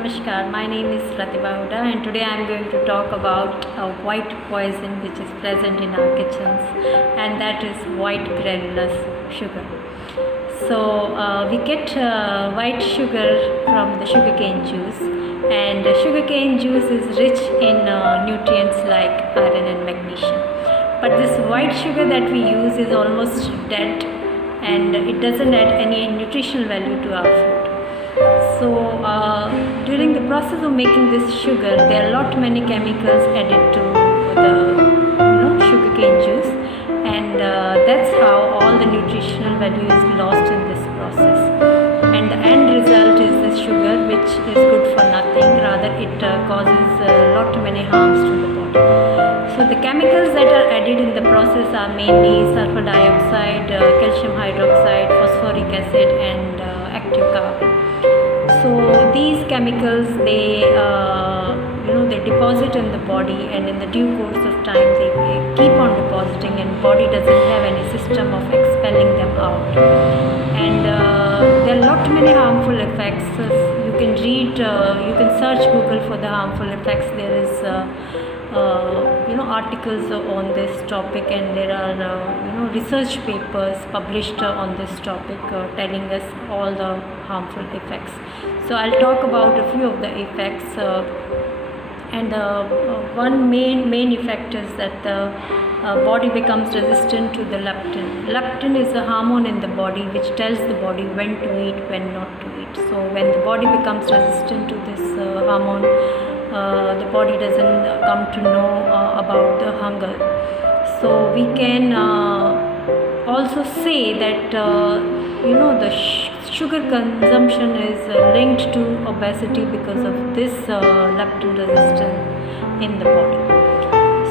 Namaskar, my name is Pratibha Huda and today I am going to talk about a white poison which is present in our kitchens, and that is white granular sugar. We get white sugar from the sugarcane juice, and sugarcane juice is rich in nutrients like iron and magnesium. But this white sugar that we use is almost dead and it doesn't add any nutritional value to our food. During the process of making this sugar, there are many chemicals added to the sugarcane juice, and that's how all the nutritional value is lost in this process. And the end result is this sugar, which is good for nothing. Rather, it causes many harms to the body. So the chemicals that are added in the process are mainly sulfur dioxide, calcium hydroxide, phosphoric acid, and active carbon. So these chemicals they deposit in the body, and in the due course of time they keep on depositing, and body doesn't have any system of expelling them out. And there are many harmful effects. You can read, you can search Google for the harmful effects. There is articles on this topic, and there are research papers published on this topic telling us all the harmful effects. So I'll talk about a few of the effects, and one main effect is that the body becomes resistant to the leptin. Leptin is a hormone in the body which tells the body when to eat, when not to eat. So when the body becomes resistant to this hormone, the body doesn't come to know about the hunger. So we can also say that the sugar consumption is linked to obesity because of this leptin resistance in the body.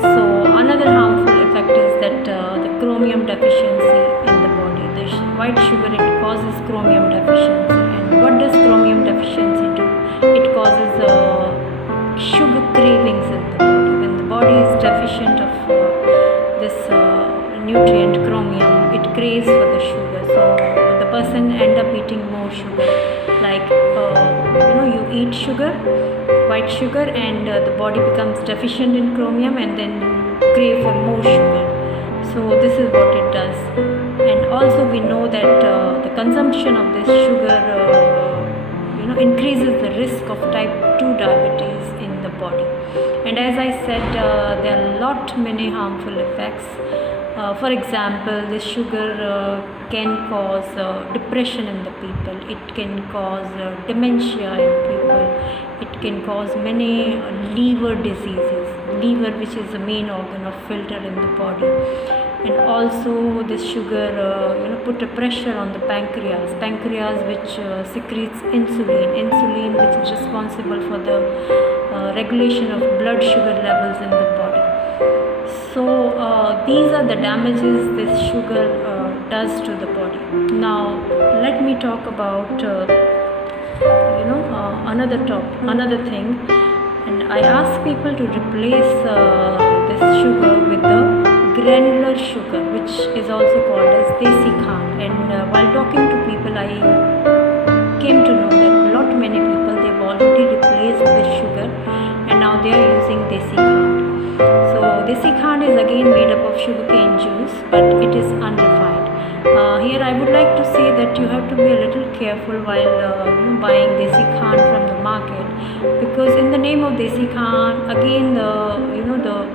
So another harmful effect is that the chromium deficiency in the body. The white sugar, it causes chromium deficiency. And what does chromium deficiency do? It causes sugar cravings in the body. When the body is deficient of this nutrient chromium, it craves for the sugar. So the person end up eating more sugar. Like you eat sugar, white sugar, and the body becomes deficient in chromium, and then you crave for more sugar. So this is what it does. And also we know that the consumption of this sugar increases the risk of type 2 diabetes in the body. And as I said, there are many harmful effects. For example, this sugar can cause depression in the people. It can cause dementia in people. It can cause many liver diseases. Liver, which is the main organ of filter in the body. And also this sugar put a pressure on the pancreas which secretes insulin which is responsible for the regulation of blood sugar levels in the body. So these are the damages this sugar does to the body. Now let me talk about another thing, and I ask people to replace this sugar with the granular sugar, which is also called as Desi Khan. And while talking to people, I came to know that many people, they've already replaced this sugar and now they are using Desi Khan. So Desi Khan is again made up of sugarcane juice, but it is unrefined. Here I would like to say that you have to be a little careful while buying Desi Khan from the market, because in the name of Desi Khan, again the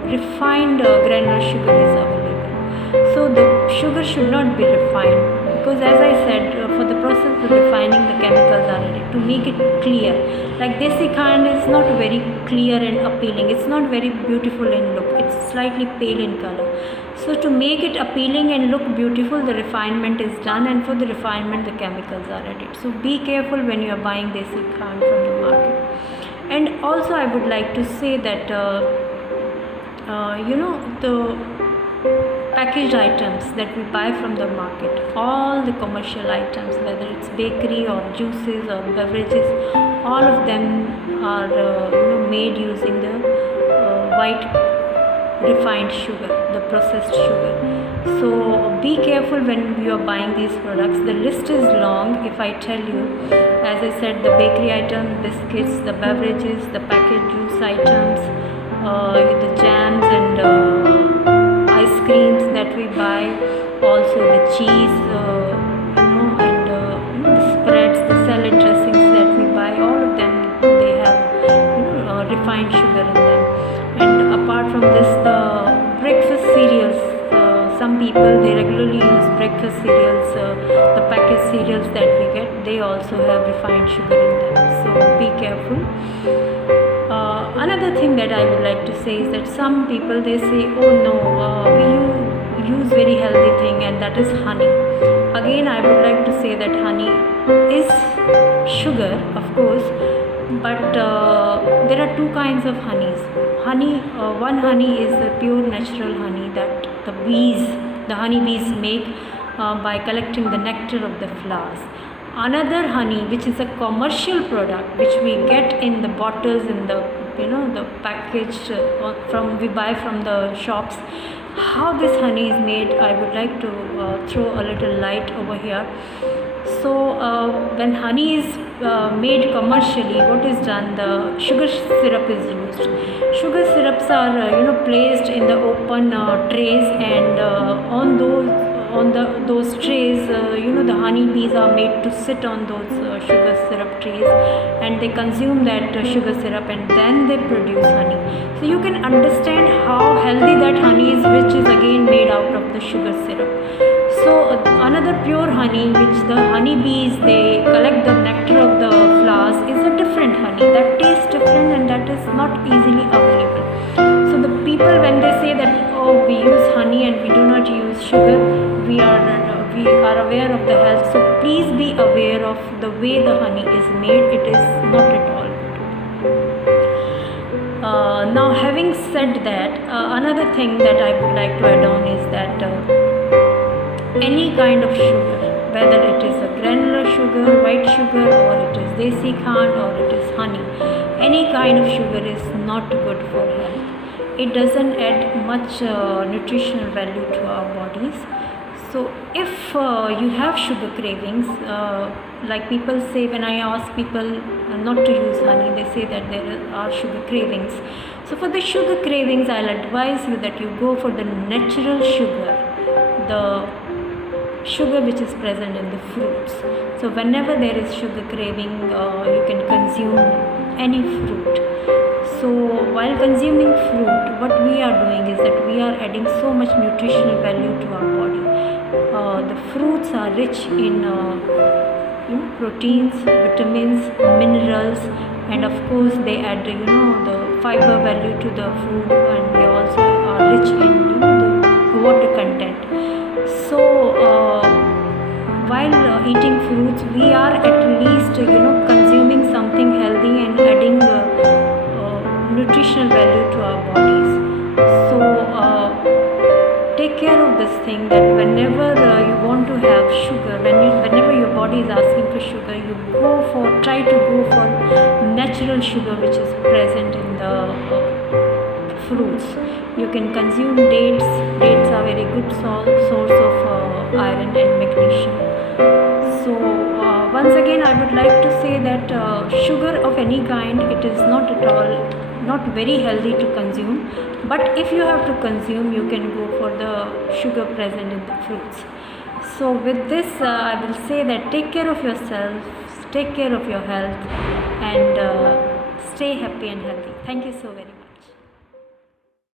refined granular sugar is available. So the sugar should not be refined, because as I said, for the process of refining, the chemicals are added to make it clear. Like Desi Khan is not very clear and appealing. It's not very beautiful in look. It's slightly pale in color. So to make it appealing and look beautiful, the refinement is done, and for the refinement, the chemicals are added. So be careful when you are buying Desi Khan from the market. And also I would like to say that the packaged items that we buy from the market, all the commercial items, whether it's bakery or juices or beverages, all of them are made using the white refined sugar. the processed sugar. So be careful when you are buying these products. The list is long if I tell you. As I said, the bakery items, biscuits, the beverages, the packaged juice items, the jams and ice creams that we buy, also the cheese, and the spreads, the salad dressings that we buy, all of them, they have refined sugar in them. And apart from this, the breakfast cereals, some people, they regularly use breakfast cereals, the packaged cereals that we get, they also have refined sugar in them, so be careful. Another thing that I would like to say is that some people, they say, oh no, we use very healthy thing, and that is honey. Again, I would like to say that honey is sugar, of course, but there are two kinds of honeys. One honey is the pure natural honey that the honey bees make by collecting the nectar of the flowers. Another honey, which is a commercial product, which we get in the bottles, in the the package we buy from the shops. How this honey is made, I would like to throw a little light over here. So when honey is made commercially, what is done? The sugar syrup is used. Sugar syrups are placed in the open trays, and on those trays, the honey bees are made to sit on those sugar syrup trays, and they consume that sugar syrup, and then they produce honey. So you can understand how healthy that honey is, which is again made out of the sugar syrup. So another pure honey, which the honey bees, they collect the nectar of the flowers, is a different honey that tastes different, and that is not easily available. So the people, when they say that, oh, we use honey and we do not use sugar, we are aware of the health. So please be aware of the way the honey is made. It is not at all good. Now, having said that, another thing that I would like to add on is that any kind of sugar, whether it is a granular sugar, white sugar, or it is desi khan, or it is honey, any kind of sugar is not good for health. It doesn't add much nutritional value to our bodies. So if you have sugar cravings, like people say, when I ask people not to use honey, they say that there are sugar cravings. So for the sugar cravings, I'll advise you that you go for the natural sugar, the sugar which is present in the fruits. So whenever there is sugar craving, you can consume any fruit. So while consuming fruit, what we are doing is that we are adding so much nutritional value to our body. The fruits are rich in proteins, vitamins, minerals, and of course they add the fiber value to the food, and they also are rich in the water content. So while eating fruits, we are at least consuming something healthy and adding nutritional value to our bodies. So take care of this thing, that whenever you want to have sugar, whenever your body is asking for sugar, you try to go for natural sugar which is present in the fruits. You can consume dates. Dates are very good source of iron and magnesium. So once again, I would like to say that sugar of any kind, it is not very healthy to consume. But if you have to consume, you can go for the sugar present in the fruits. So with this, I will say that take care of yourself, take care of your health, and stay happy and healthy. Thank you so very much.